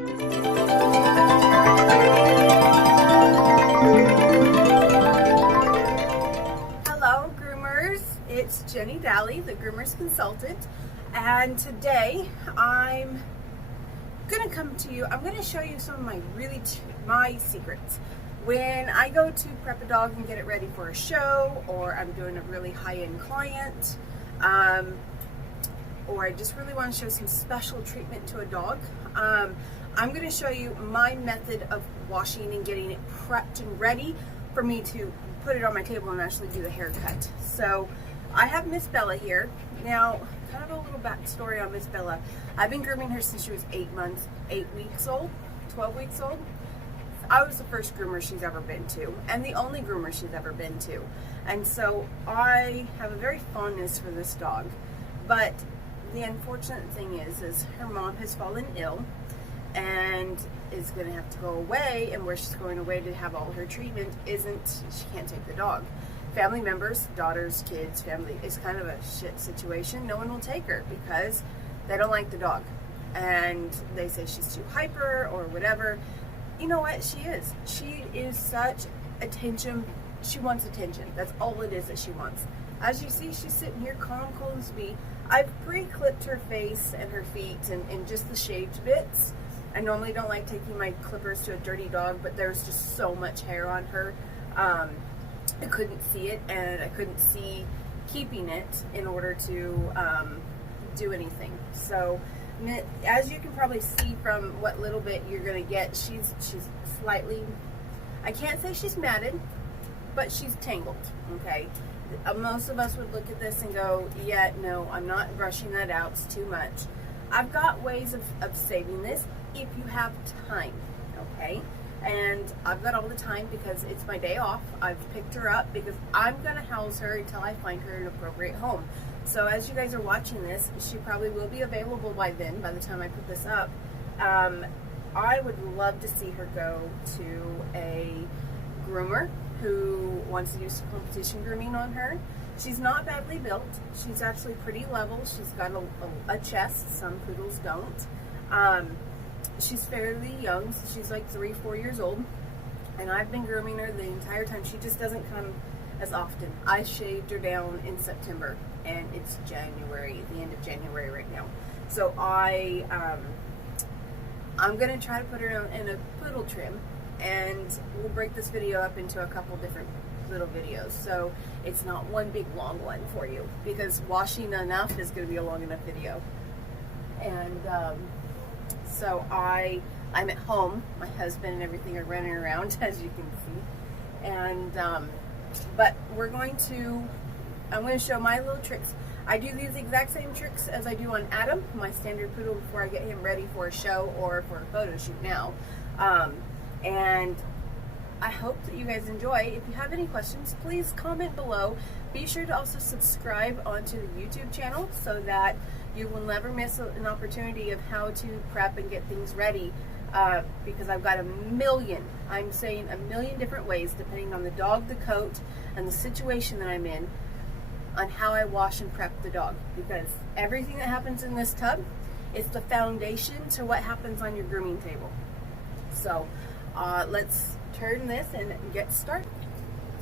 Hello groomers, it's Jenny Daly, the Groomers Consultant, and today I'm going to come to you. I'm going to show you some of my secrets. When I go to prep a dog and get it ready for a show, or I'm doing a really high-end client, or I just really want to show some special treatment to a dog, I'm going to show you my method of washing and getting it prepped and ready for me to put it on my table and actually do the haircut. So I have Miss Bella here. Now, kind of a little backstory on Miss Bella. I've been grooming her since she was 8 weeks old, 12 weeks old. I was the first groomer she's ever been to, and the only groomer she's ever been to. And so I have a very fondness for this dog. But the unfortunate thing is her mom has fallen ill and is going to have to go away, and where she's going away to have all her treatment she can't take the dog. Family members, daughters, kids, family, is kind of a shit situation. No one will take her because they don't like the dog. And they say she's too hyper or whatever. You know what? She is. She is such attention. She wants attention. That's all it is that she wants. As you see, she's sitting here calm, cool as be. I've pre-clipped her face and her feet and just the shaved bits. I normally don't like taking my clippers to a dirty dog, but there's just so much hair on her. I couldn't see it, and I couldn't see keeping it in order to do anything. So, as you can probably see from what little bit you're going to get, she's slightly, I can't say she's matted, but she's tangled, okay? Most of us would look at this and go, yeah, no, I'm not brushing that out, it's too much. I've got ways of saving this if you have time, okay? And I've got all the time because it's my day off. I've picked her up because I'm going to house her until I find her an appropriate home. So as you guys are watching this, she probably will be available by then, by the time I put this up. I would love to see her go to a groomer who wants to do some competition grooming on her. She's not badly built. She's actually pretty level. She's got a chest. Some poodles don't. She's fairly young. So she's like 3-4 years old. And I've been grooming her the entire time. She just doesn't come as often. I shaved her down in September. And it's January, the end of January right now. So I'm going to try to put her in a poodle trim. And we'll break this video up into a couple different little videos. So it's not one big long one for you. Because washing enough is going to be a long enough video. And so I'm at home. My husband and everything are running around, as you can see. And but I'm going to show my little tricks. I do these exact same tricks as I do on Adam, my standard poodle, before I get him ready for a show or for a photo shoot now. And I hope that you guys enjoy. If you have any questions, please comment below. Be sure to also subscribe onto the YouTube channel so that you will never miss an opportunity of how to prep and get things ready, because I've got I'm saying a million different ways, depending on the dog, the coat, and the situation that I'm in, on how I wash and prep the dog. Because everything that happens in this tub is the foundation to what happens on your grooming table. So let's turn this and get started.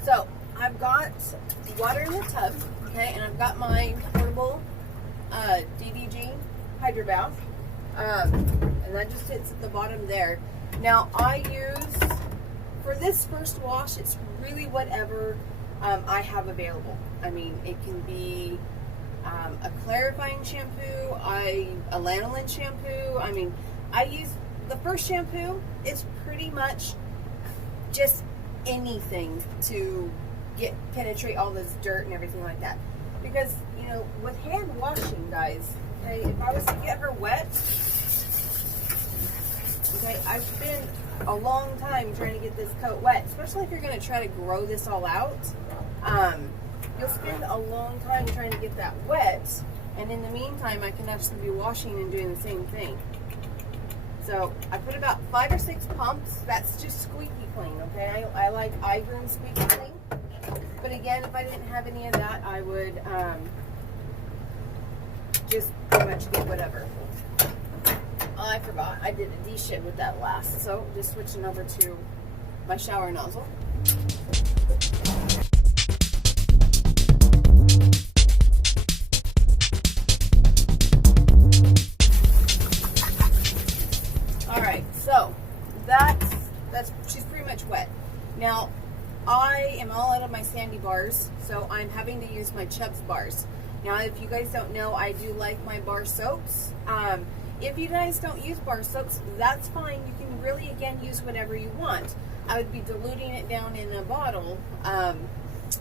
So I've got water in the tub, okay, and I've got my portable DDG hydro bath, and that just sits at the bottom there. Now I use, for this first wash, it's really whatever I have available. I mean, it can be a clarifying shampoo, a lanolin shampoo. I mean, I use the first shampoo. It's pretty much just anything to penetrate all this dirt and everything like that. Because, you know, with hand washing, guys, okay, if I was to get her wet, okay, I spend a long time trying to get this coat wet, especially if you're going to try to grow this all out. You'll spend a long time trying to get that wet, and in the meantime, I can actually be washing and doing the same thing. So I put about 5 or 6 pumps. That's just squeaky clean, okay? I like Groom squeaky clean. But again, if I didn't have any of that, I would just pretty much get whatever. I forgot. I did a de-shed with that last. So just switching over to my shower nozzle. All right, so that's she's pretty much wet. Now I am all out of my sandy bars, so I'm having to use my Chubb's bars. Now, if you guys don't know, I do like my bar soaps. If you guys don't use bar soaps, that's fine. You can really, again, use whatever you want. I would be diluting it down in a bottle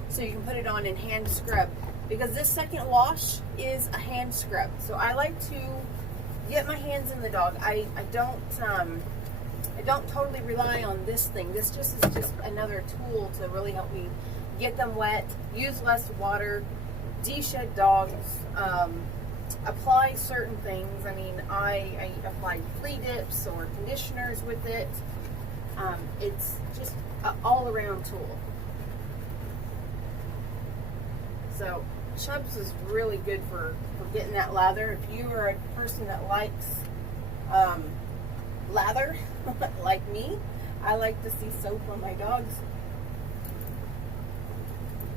so you can put it on and hand scrub. Because this second wash is a hand scrub. So I like to get my hands in the dog. I don't totally rely on this thing. This just is just another tool to really help me get them wet, use less water, de-shed dogs, apply certain things. I mean, I apply flea dips or conditioners with it. It's just an all-around tool. So Chubb's is really good for getting that lather. If you are a person that likes lather, like me, I like to see soap on my dogs.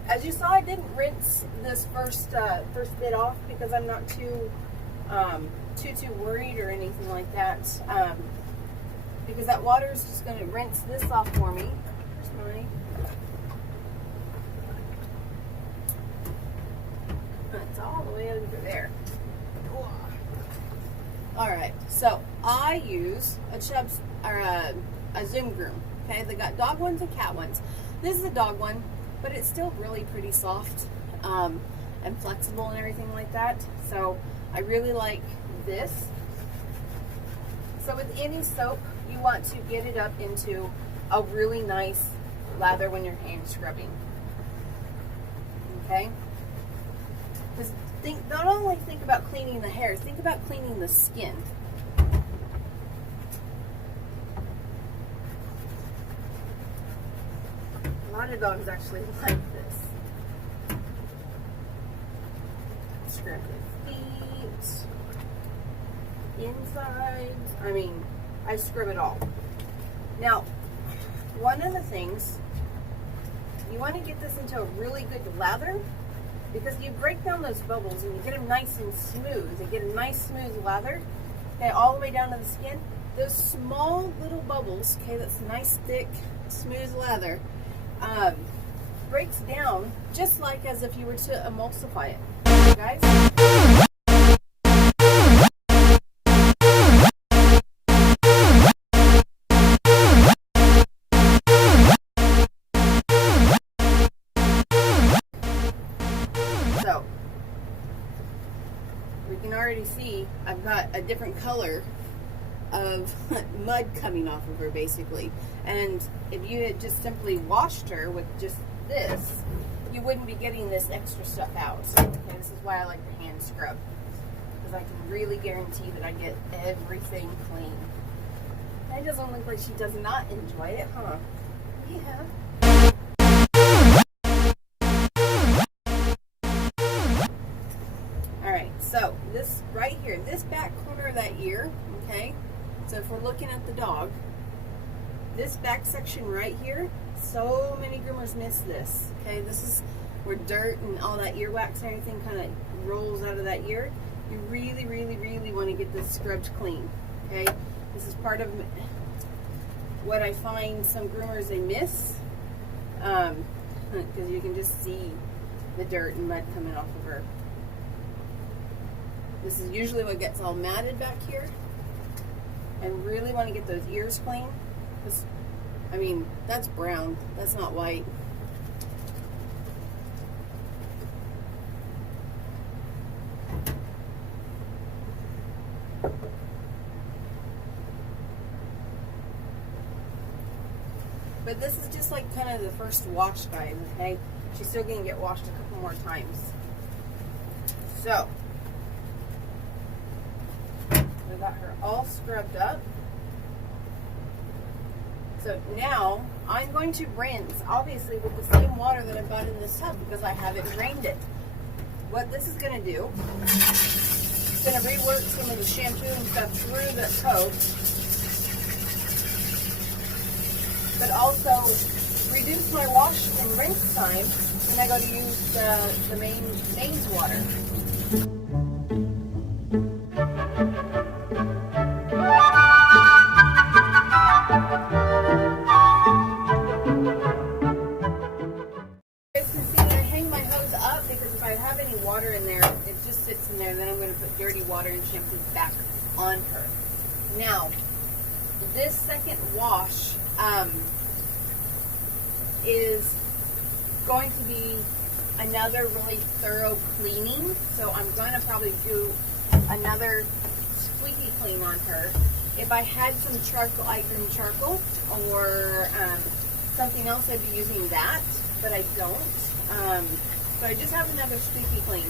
As you saw, I didn't rinse this first bit off because I'm not too worried or anything like that. Because that water is just going to rinse this off for me. That's all the way over there. All right, so I use a Chubb's or a Zoom Groom. Okay, they got dog ones and cat ones. This is a dog one, but it's still really pretty soft and flexible and everything like that. So I really like this. So with any soap, you want to get it up into a really nice lather when you're hand scrubbing. Okay? Because don't only think about cleaning the hair, think about cleaning the skin. A lot of dogs actually like this. Scrub the feet, insides. I mean, I scrub it all. Now, one of the things, you want to get this into a really good lather because you break down those bubbles and you get them nice and smooth. You get a nice smooth lather, okay, all the way down to the skin. Those small little bubbles, okay, that's nice, thick, smooth lather, breaks down just like as if you were to emulsify it. Okay, guys? So, we can already see I've got a different color of mud coming off of her, basically. And if you had just simply washed her with just this, you wouldn't be getting this extra stuff out. Okay, this is why I like the hand scrub, because I can really guarantee that I get everything clean. That doesn't look like she does not enjoy it, huh? Yeah. Alright, so this right here, this back corner of that ear, okay? So if we're looking at the dog, this back section right here, so many groomers miss this, okay? This is where dirt and all that earwax and everything kind of rolls out of that ear. You really, really, really want to get this scrubbed clean, okay? This is part of what I find some groomers, they miss, because you can just see the dirt and mud coming off of her. This is usually what gets all matted back here. And really want to get those ears clean. Because, I mean, that's brown. That's not white. But this is just like kind of the first wash, guys, okay? She's still going to get washed a couple more times. So, we got her all scrubbed up. So now I'm going to rinse, obviously with the same water that I've got in this tub because I haven't drained it. What this is going to do It's going to rework some of the shampoo and stuff through the coat, but also reduce my wash and rinse time when I go to use the mains water. Water in there, it just sits in there, then I'm going to put dirty water and shampoo back on her. Now, this second wash is going to be another really thorough cleaning, so I'm going to probably do another squeaky clean on her. If I had some charcoal, Groom charcoal, or something else, I'd be using that, but I don't. So I just have another squeaky clean.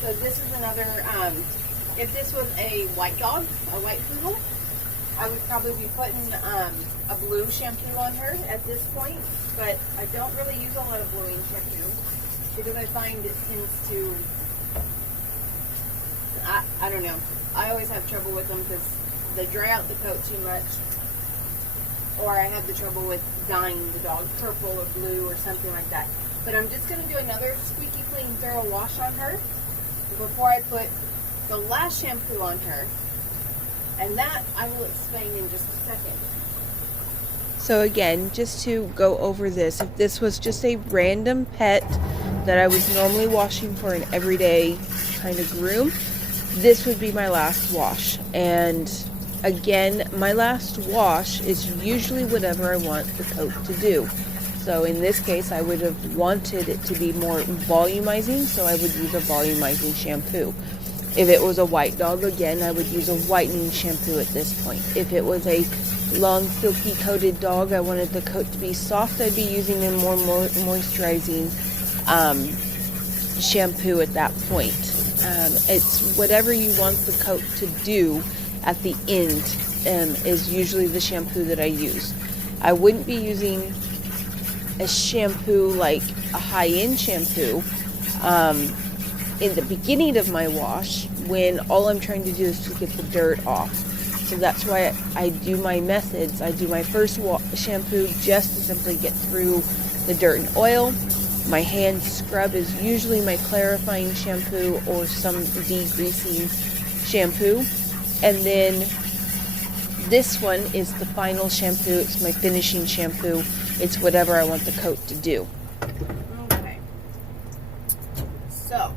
So this is another, if this was a white dog, a white poodle, I would probably be putting a blue shampoo on her at this point, but I don't really use a lot of bluing shampoo because I find it tends to, I don't know, I always have trouble with them because they dry out the coat too much, or I have the trouble with dyeing the dog purple or blue or something like that. But I'm just going to do another squeaky clean thorough wash on her before I put the last shampoo on her. And that I will explain in just a second. So again, just to go over this, if this was just a random pet that I was normally washing for an everyday kind of groom, this would be my last wash. And again, my last wash is usually whatever I want the coat to do. So in this case, I would have wanted it to be more volumizing, so I would use a volumizing shampoo. If it was a white dog, again, I would use a whitening shampoo at this point. If it was a long, silky coated dog, I wanted the coat to be soft, I'd be using a more moisturizing shampoo at that point. It's whatever you want the coat to do at the end is usually the shampoo that I use. I wouldn't be using a shampoo like a high-end shampoo in the beginning of my wash when all I'm trying to do is to get the dirt off. So that's why I do my methods. I do my first shampoo just to simply get through the dirt and oil. My hand scrub is usually my clarifying shampoo or some degreasing shampoo. And then this one is the final shampoo. It's my finishing shampoo. It's whatever I want the coat to do. Okay. So,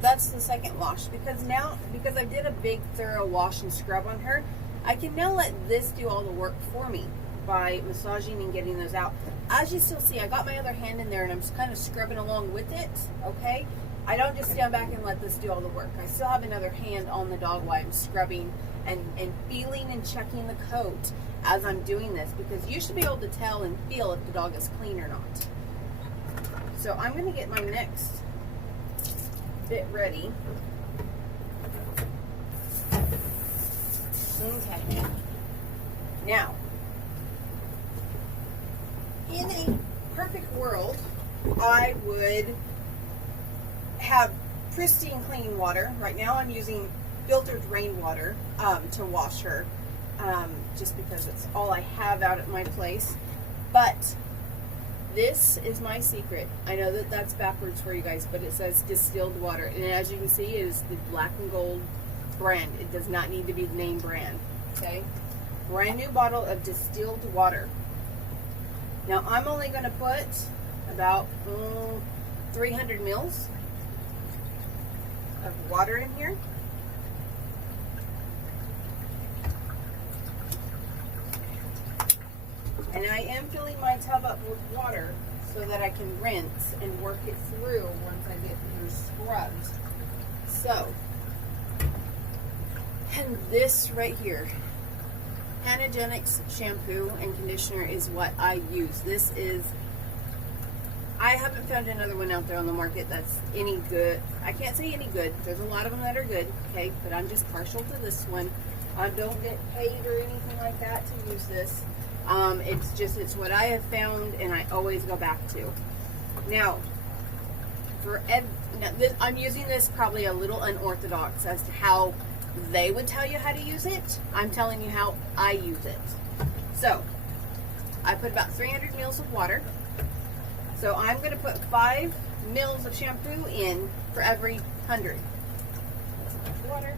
that's the second wash. Because I did a big thorough wash and scrub on her, I can now let this do all the work for me by massaging and getting those out. As you still see, I got my other hand in there and I'm just kind of scrubbing along with it, okay? I don't just stand back and let this do all the work. I still have another hand on the dog while I'm scrubbing and feeling and checking the coat as I'm doing this, because you should be able to tell and feel if the dog is clean or not. So I'm going to get my next bit ready. Okay. Now, in a perfect world, I would have pristine clean water. Right now I'm using filtered rainwater to wash her, just because it's all I have out at my place. But this is my secret. I know that that's backwards for you guys, but it says distilled water, and as you can see, it is the black and gold brand. It does not need to be the name brand. Okay, brand new bottle of distilled water. Now I'm only going to put about 300 mils of water in here. And I am filling my tub up with water so that I can rinse and work it through once I get through scrubbed. So, and this right here, Panagenics shampoo and conditioner is what I use. This is, I haven't found another one out there on the market that's any good. I can't say any good. There's a lot of them that are good, okay? But I'm just partial to this one. I don't get paid or anything like that to use this. It's what I have found and I always go back to. Now, I'm using this probably a little unorthodox as to how they would tell you how to use it. I'm telling you how I use it. So I put about 300 mils of water. So I'm going to put 5 mils of shampoo in for every 100. That's enough water.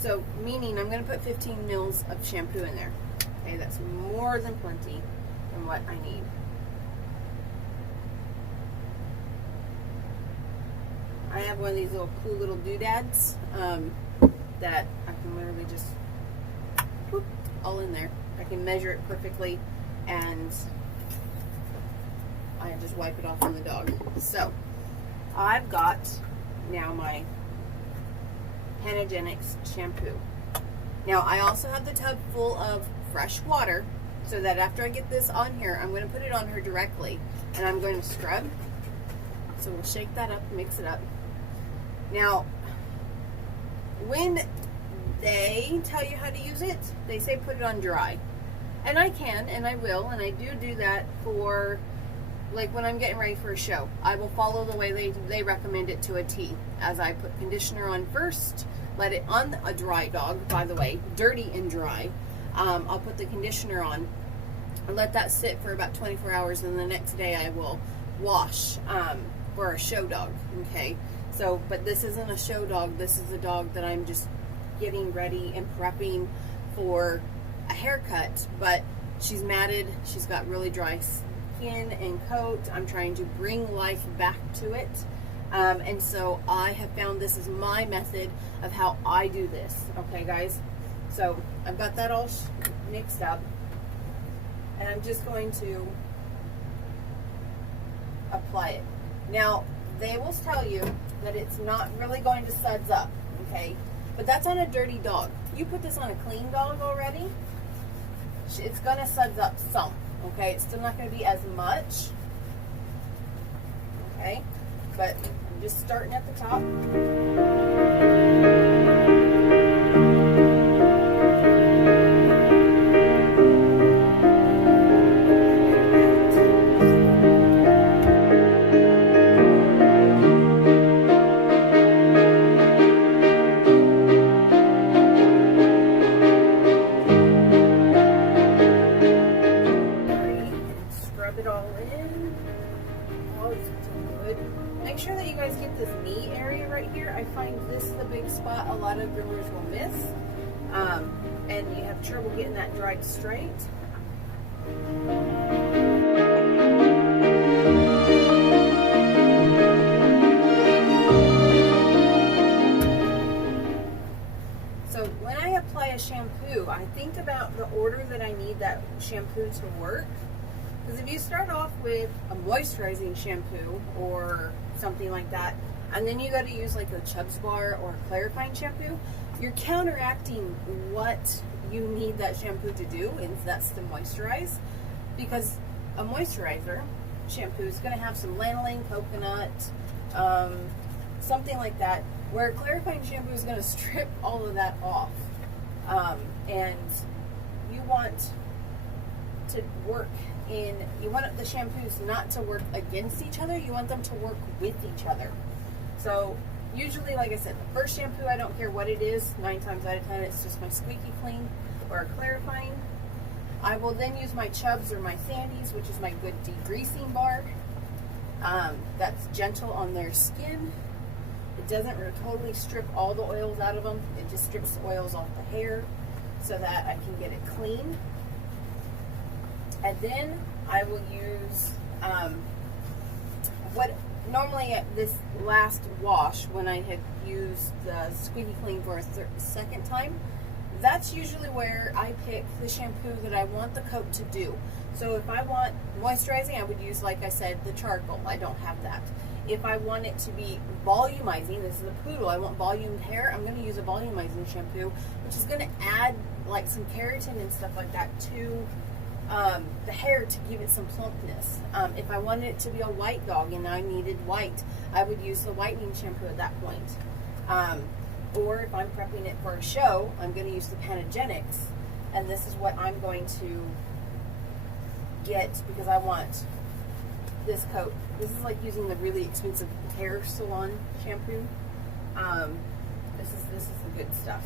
So meaning I'm going to put 15 mils of shampoo in there. Okay, that's more than plenty than what I need. I have one of these little cool little doodads that I can literally just whoop, all in there. I can measure it perfectly and I just wipe it off on the dog. So I've got now my Panagenics shampoo. Now I also have the tub full of fresh water so that after I get this on here, I'm going to put it on her directly and I'm going to scrub. So we'll shake that up, mix it up. Now, when they tell you how to use it, they say put it on dry. And I can, and I will, and I do that for, like when I'm getting ready for a show. I will follow the way they recommend it to a T. As I put conditioner on first, let it on a dry dog, by the way, dirty and dry. I'll put the conditioner on and let that sit for about 24 hours, and the next day I will wash for a show dog, okay? So, but this isn't a show dog. This is a dog that I'm just getting ready and prepping for a haircut. But she's matted. She's got really dry skin and coat. I'm trying to bring life back to it. And so I have found this is my method of how I do this. Okay, guys? So I've got that all mixed up. And I'm just going to apply it. Now, they will tell you that it's not really going to suds up, okay? But that's on a dirty dog. You put this on a clean dog already, it's going to suds up some, okay? It's still not going to be as much, okay? But I'm just starting at the top. Make sure that you guys get this knee area right here. I find this is the big spot a lot of groomers will miss. And you have trouble getting that dried straight. So when I apply a shampoo, I think about the order that I need that shampoo to work. Because if you start off with a moisturizing shampoo or something like that, and then you got to use like a Chubb's bar or a clarifying shampoo, you're counteracting what you need that shampoo to do, and that's to moisturize. Because a moisturizer shampoo is going to have some lanolin, coconut, something like that, where a clarifying shampoo is going to strip all of that off. And you want to work you want the shampoos not to work against each other, you want them to work with each other. So usually, like I said, the first shampoo, I don't care what it is, 9 times out of 10 it's just my squeaky clean or a clarifying. I will then use my Chubb's or my Sandy's, which is my good degreasing bar. That's gentle on their skin. It doesn't totally strip all the oils out of them, it just strips the oils off the hair so that I can get it clean. And then I will use what normally at this last wash, when I had used the squeaky clean for a second time, that's usually where I pick the shampoo that I want the coat to do. So if I want moisturizing, I would use, like I said, the charcoal. I don't have that. If I want it to be volumizing, this is a poodle, I want volumed hair, I'm going to use a volumizing shampoo, which is going to add like some keratin and stuff like that to the hair to give it some plumpness. If I wanted it to be a white dog and I needed white, I would use the whitening shampoo at that point. Or if I'm prepping it for a show, I'm going to use the Panagenics, and this is what I'm going to get because I want this coat. This is like using the really expensive hair salon shampoo. This is the good stuff.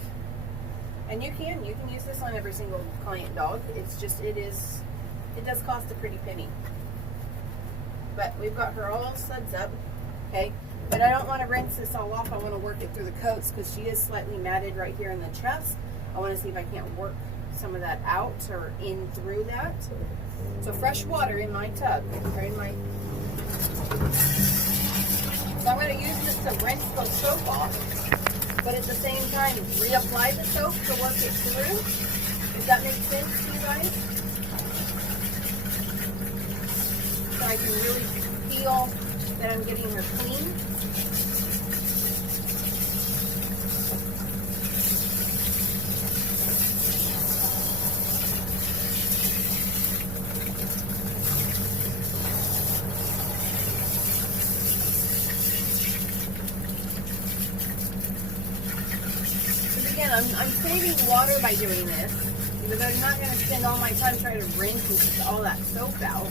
And you can use this on every single client dog. It's just it does cost a pretty penny. But we've got her all suds up, okay? But I don't want to rinse this all off. I want to work it through the coats because she is slightly matted right here in the chest. I want to see if I can't work some of that out or in through that. So fresh water in my tub, or in my. So I'm going to use this to rinse the soap off, but at the same time reapply the soap to work it through. Does that make sense to you guys? So I can really feel that I'm getting her clean. Again, I'm saving water by doing this because I'm not going to spend all my time trying to rinse and get all that soap out,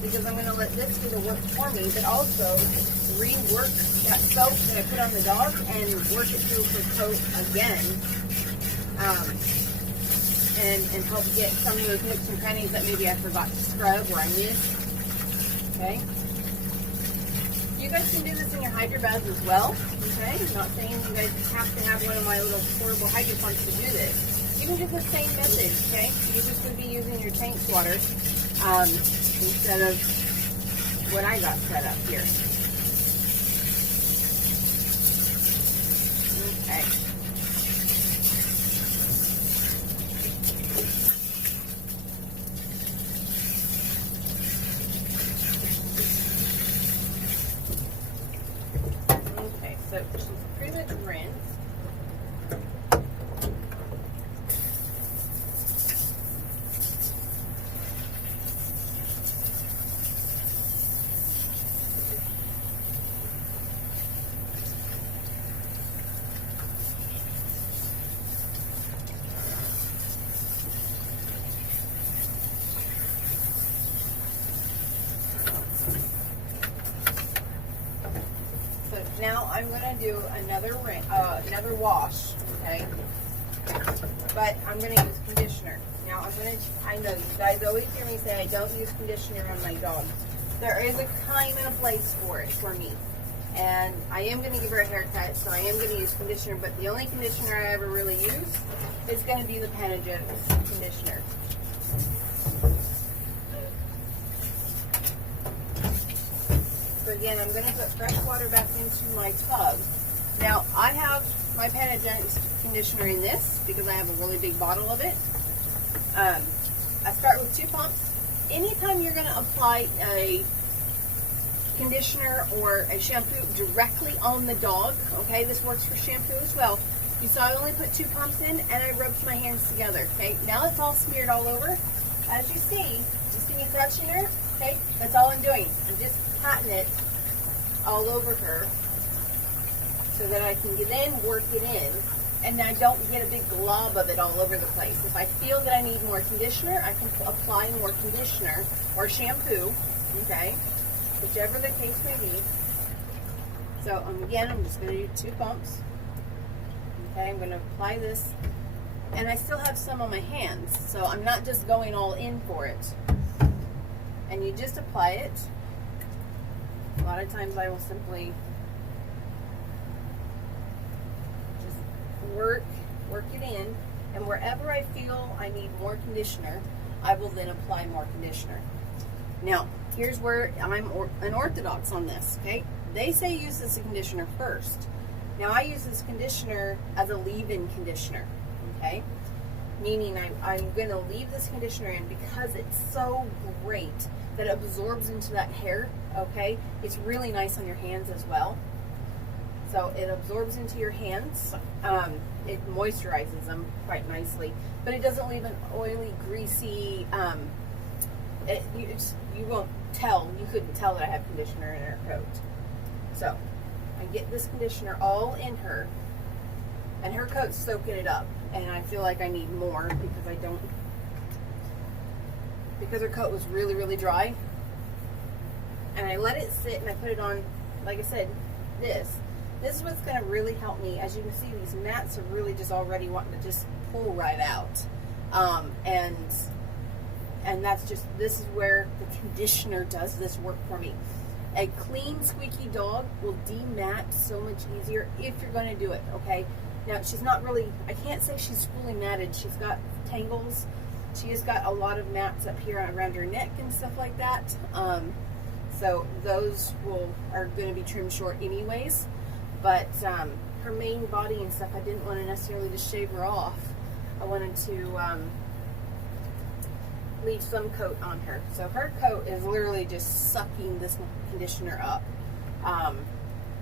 because I'm going to let this do the work for me, but also rework that soap that I put on the dog and work it through her coat again, and help get some of those nooks and crannies that maybe I forgot to scrub or I missed. Okay. You guys can do this in your hydro baths as well. Okay, I'm not saying you guys have to have one of my little portable hydro pumps to do this. You can do the same method, okay? You're just going to be using your tank water instead of what I got set up here. Okay. So she's pretty much rinsed. Now I'm going to do another wash, okay? But I'm going to use conditioner. Now I know you guys always hear me say I don't use conditioner on my dog. There is a time and a place for it for me. And I am going to give her a haircut, so I am going to use conditioner, but the only conditioner I ever really use is going to be the Panagenics conditioner. So again, I'm going to put fresh water back into my tub. Now, I have my Panagenics conditioner in this because I have a really big bottle of it. I start with 2 pumps. Anytime you're going to apply a conditioner or a shampoo directly on the dog, okay, this works for shampoo as well. You saw I only put 2 pumps in and I rubbed my hands together, okay? Now it's all smeared all over. As you see me touching her, okay? That's all I'm doing. I'm just patting it all over her so that I can then work it in and I don't get a big glob of it all over the place. If I feel that I need more conditioner, I can apply more conditioner or shampoo, okay? Whichever the case may be. So again, I'm just going to do 2 pumps. Okay, I'm going to apply this. And I still have some on my hands, so I'm not just going all in for it. And you just apply it. A lot of times I will simply just work it in, and wherever I feel I need more conditioner, I will then apply more conditioner. Now, here's where I'm unorthodox on this, okay? They say use this conditioner first. Now, I use this conditioner as a leave-in conditioner, okay? Meaning I'm going to leave this conditioner in because it's so great that it absorbs into that hair, okay? It's really nice on your hands as well. So it absorbs into your hands. It moisturizes them quite nicely, but it doesn't leave an oily, greasy, you won't tell, you couldn't tell that I have conditioner in her coat. So I get this conditioner all in her, and her coat's soaking it up, and I feel like I need more because her coat was really, really dry, and I let it sit, and I put it on, like I said, this is what's going to really help me. As you can see, these mats are really just already wanting to just pull right out, and that's just, this is where the conditioner does this work for me. A clean, squeaky dog will demat so much easier if you're going to do it, okay? Now, she's not really, I can't say she's fully matted. She's got tangles. She has got a lot of mats up here around her neck and stuff like that. So those are going to be trimmed short anyways. But her main body and stuff, I didn't want to necessarily just shave her off. I wanted to leave some coat on her. So her coat is literally just sucking this conditioner up.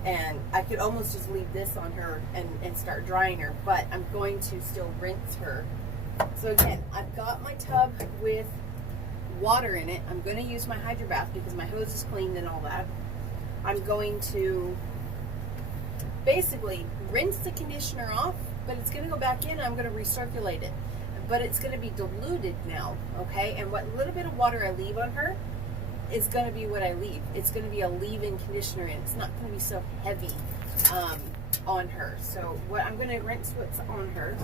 And I could almost just leave this on her and start drying her, but I'm going to still rinse her. So again, I've got my tub with water in it. I'm going to use my hydro bath because my hose is cleaned and all that. I'm going to basically rinse the conditioner off, but it's going to go back in and I'm going to recirculate it. But it's going to be diluted now, okay? And what little bit of water I leave on her is going to be what I leave. It's going to be a leave-in conditioner, and it's not going to be so heavy on her. So what I'm going to rinse what's on her.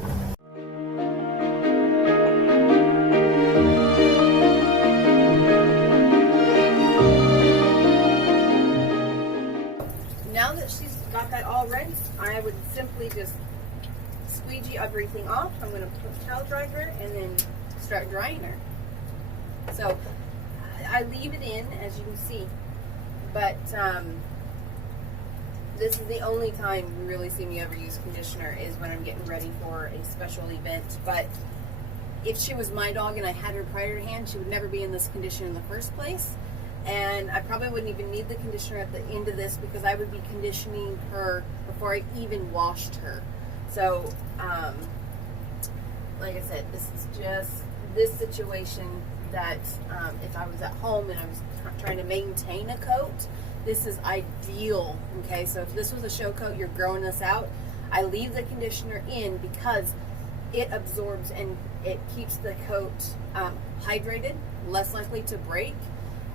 Now that she's got that all ready, I would simply just squeegee everything off. I'm going to put towel dry her and then start drying her. So I leave it in, as you can see, but this is the only time you really see me ever use conditioner is when I'm getting ready for a special event. But if she was my dog and I had her prior to hand, she would never be in this condition in the first place. And I probably wouldn't even need the conditioner at the end of this because I would be conditioning her before I even washed her. So, like I said, this is just this situation that if I was at home and I was trying to maintain a coat, this is ideal, okay? So if this was a show coat, you're growing this out, I leave the conditioner in because it absorbs and it keeps the coat hydrated, less likely to break,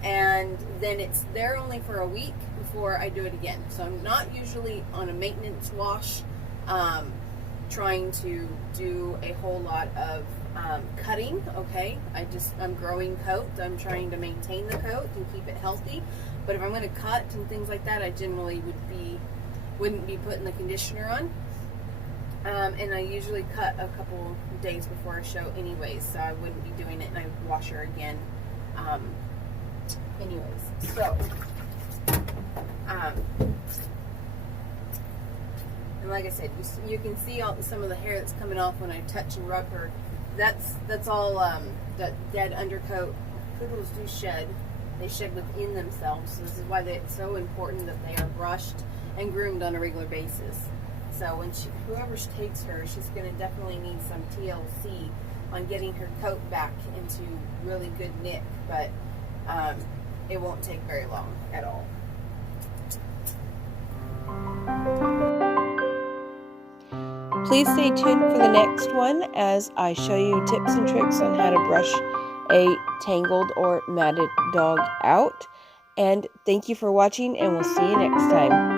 and then it's there only for a week before I do it again. So I'm not usually on a maintenance wash trying to do a whole lot of cutting, okay? I'm growing coat. I'm trying to maintain the coat and keep it healthy. But if I'm going to cut and things like that, I generally wouldn't be putting the conditioner on. And I usually cut a couple days before a show anyways, so I wouldn't be doing it, and I would wash her again anyways. So and like I said, you can see some of the hair that's coming off when I touch and rub her. That's all that dead undercoat. Poodles do shed. They shed within themselves. So this is why it's so important that they are brushed and groomed on a regular basis. So when whoever takes her, she's going to definitely need some TLC on getting her coat back into really good nick, but it won't take very long at all. Please stay tuned for the next one as I show you tips and tricks on how to brush a tangled or matted dog out. And thank you for watching, and we'll see you next time.